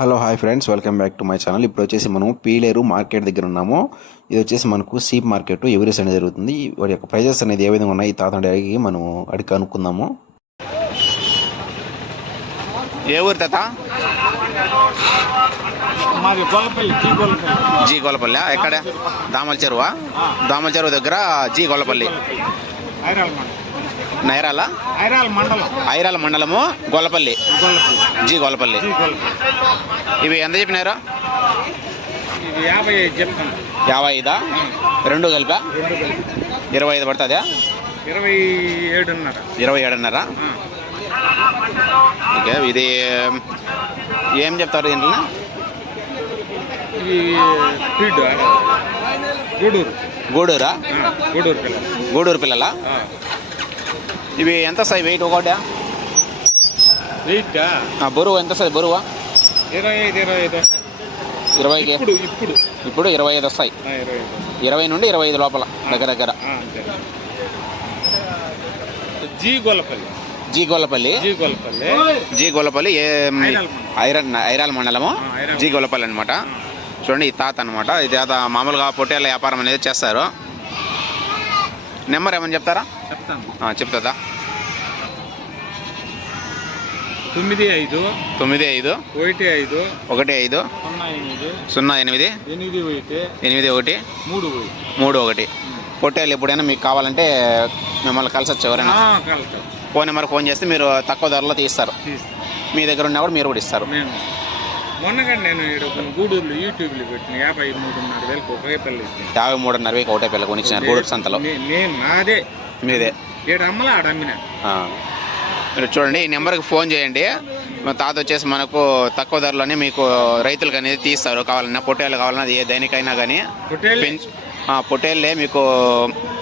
Hello hi friends, welcome back to my channel. ఇప్పుడు వచ్చేసి మనం పీలేరు మార్కెట్ దగ్గర ఉన్నాము. ఇది వచ్చేసి మనకు సీప్ మార్కెట్ ఎవరీస్ అనేది జరుగుతుంది. వాటి యొక్క ప్రైజెస్ అనేది ఏ విధంగా ఉన్నాయి తాత అడిగి మనం అడిగి కనుక్కుందాము. ఏ ఊరు తాత? జీ గొల్లపల్లి. ఎక్కడ? దామల చెరువా? దామల చెరువు దగ్గర జీ గొల్లపల్లి. ఐరాల మండలము గొల్లపల్లి. జీ గొల్లపల్లి. ఇవి ఎంత చెప్పినారు? 55. రెండు కలిపా 25 పడుతుందా? 27.5. ఓకే. ఇది ఏం చెప్తారు దీంట్లో? గూడూరా? గూడూరు పిల్లలా? ఇవి ఎంత సై వెయిట్ ఒకటి? బరువు ఎంత సై? బరువా 25. ఇప్పుడు 25 వస్తాయి. 20 నుండి 25 లోపల దగ్గర. జీ గొల్లపల్లి ఐరాల మండలము జీ గొల్లపల్లి అనమాట. చూడండి, ఈ తాత అనమాట. ఈ తాత మామూలుగా పొట్టేళ్ళ వ్యాపారం అనేది చేస్తారు. నెంబర్ ఏమని చెప్తారా? చెప్తా. 95 15 08 81 పొట్టేళ్ళు ఎప్పుడైనా మీకు కావాలంటే మిమ్మల్ని కలిసొచ్చు. ఎవరైనా ఫోన్ నెంబర్ ఫోన్ చేస్తే మీరు తక్కువ ధరలో తీస్తారు. మీ దగ్గర ఉన్నప్పుడు మీరు కూడా ఇస్తారు. మొన్నగా నేను గూడూరులో యూట్యూబ్లో పెట్టిన 53.5 ఒకే పిల్ల. 53.5 ఒకటే పిల్ల కొనిచ్చినారు గూడూరు సంతలో. నాదే. మీదే? అమ్మలా ఆడమ్మిన. మీరు చూడండి, ఈ నెంబర్కి ఫోన్ చేయండి. మా తాత వచ్చేసి మనకు తక్కువ ధరలోనే మీకు రైతులకు అనేది తీస్తారు. కావాలన్నా పొట్టేళ్ళు కావాలన్నా ఏ దేనికైనా కానీ పొట్టేళ్ళే మీకు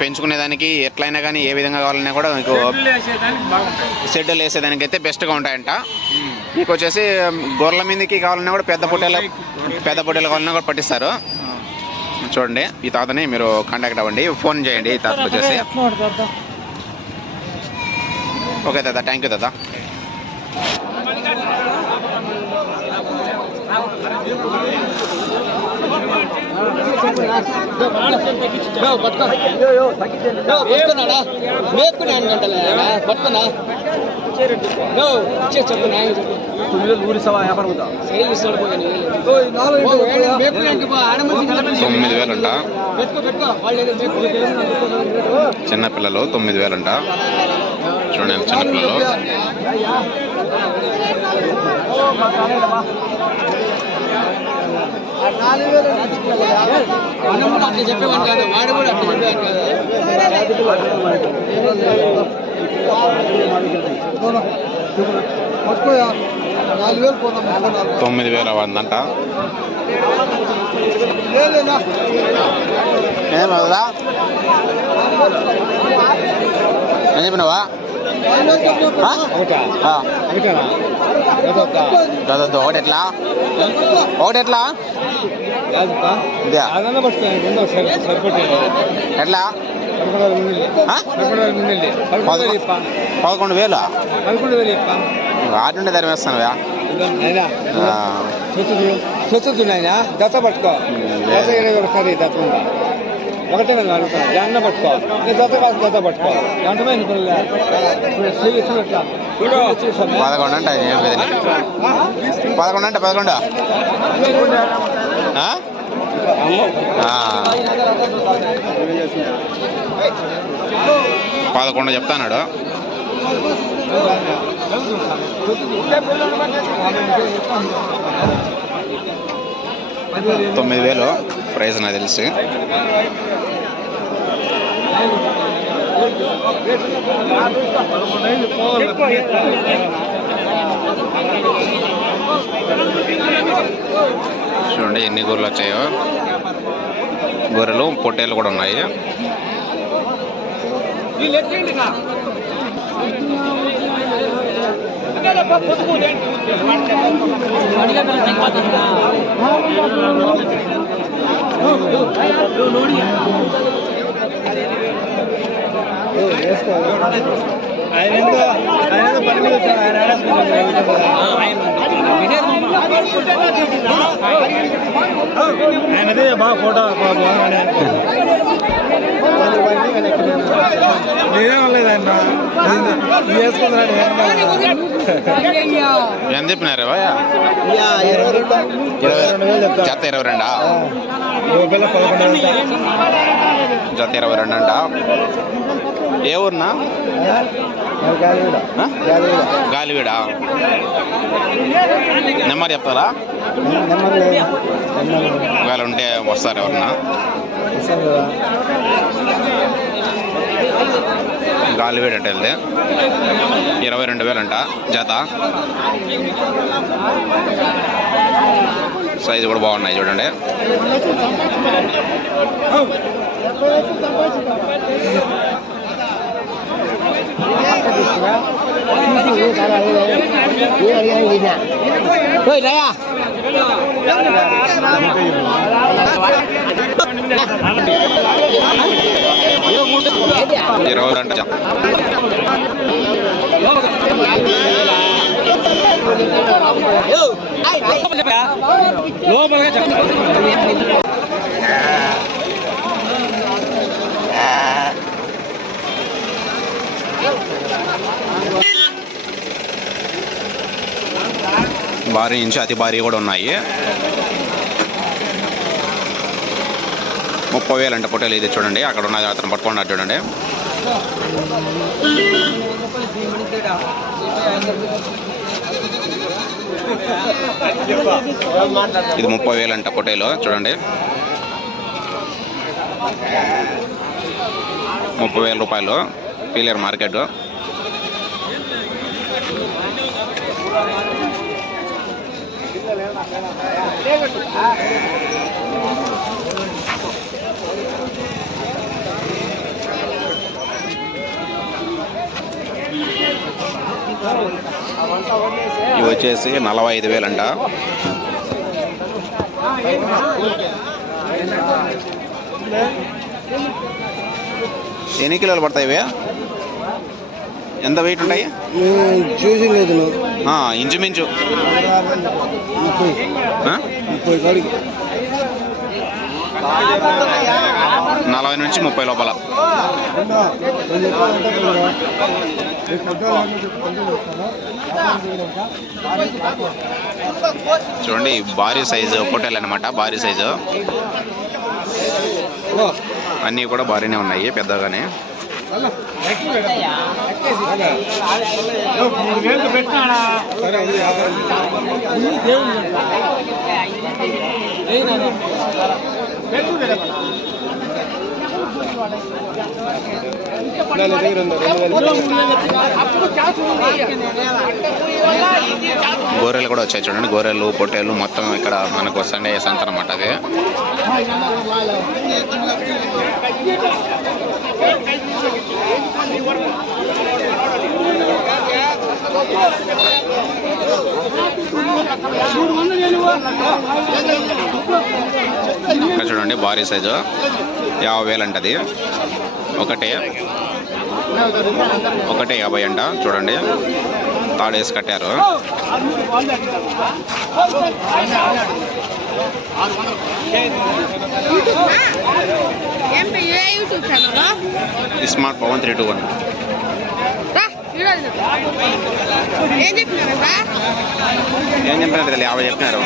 పెంచుకునేదానికి ఎట్లయినా కానీ ఏ విధంగా కావాలన్నా కూడా మీకు షెడ్యూల్ వేసేదానికైతే బెస్ట్గా ఉంటాయంట. మీకు వచ్చేసి గొర్రెల మీదకి కావాలన్నా కూడా పెద్ద పొట్టేళ్ళు కావాలన్నా కూడా పట్టిస్తారు. చూడండి, ఈ తాతని మీరు కాంటాక్ట్ అవ్వండి, ఫోన్ చేయండి ఈ తాతకు వచ్చేసి. ఓకే తాత, థ్యాంక్ యూ తాత. చిన్నపిల్లలు 9,000 అంట. చూడండి, చిన్నపిల్లలు. $9,000 అవ్వందంట. ఏమవుదా? ఏం చెప్పినావా? ఒకటి ఎట్లా? ఎట్లా? ఎట్లా? 11,000. 6 నుండి ధరమేస్తాను. చెత్తున్నాయినా దత్త పట్టుకో. ఒకసారి దత్త ఉందా ఒకటే అడుగుతాను. దాన్ని పట్టుకో. దత్త పట్టుకో. గంటమే 11 అంటే 11 11 చెప్తాన్నాడు. 9,000 ప్రైజ్ నాకు తెలిసి. చూడండి ఎన్ని గొర్రెలు వచ్చాయో. గొర్రెలు పొట్టేళ్ళు కూడా ఉన్నాయి. ఆయన పని మీద ఆయనది బాగా ఫోటో బాగున్నానే నేనే లేదు ఆయన వేసుకున్నాడు ఎంత చెప్పినారు భయ? 22,000 చెప్తా. జత 22 పిల్ల 11,000 జత 22 అంట. ఏ ఊరునా? ఆ? గాలివీడా. నెంబర్ చెప్తారా? ఒకవేళ ఉంటే వస్తారు ఎవరన్నా. గాలివీడు అంటే వెళ్తే 22,000 అంట జత. సైజు కూడా బాగున్నాయి చూడండి. ఇరవై అంట జత. భారీ నుంచి అతి భారీ కూడా ఉన్నాయి. 30,000 అంట పొట్టేలు. ఇది చూడండి, అక్కడ ఉన్నది అతను పట్టుకున్నాడు చూడండి. ఇది 30,000 అంట పొట్టేలు చూడండి. 30,000 రూపాయలు పీలేరు మార్కెట్. ఇవి వచ్చేసి 45,000 అంట. ఎన్ని కిలోలు పడతాయి ఇవి? ఎంత వెయిట్ ఉంటాయి? చూసి లేదు ఇంచుమించు 40 నుంచి 30 లోపల. చూడండి, భారీ సైజు పొట్టేలు అనమాట. భారీ సైజు అన్నీ కూడా భారీనే ఉన్నాయి, పెద్దగానే. గొర్రెలు కూడా వచ్చాయి చూడండి. గొర్రెలు, పొట్టేలు మొత్తం ఇక్కడ మనకు సండే సంత అన్నమాట. అది ఇక్కడ చూడండి, భారీ సైజు 50,000 అంటది. ఒకటే 50 అంట. చూడండి, తాడేసి కట్టారు. స్మార్ట్ పవన్ 321. ఏం చెప్పినారు? 50 చెప్పినారు.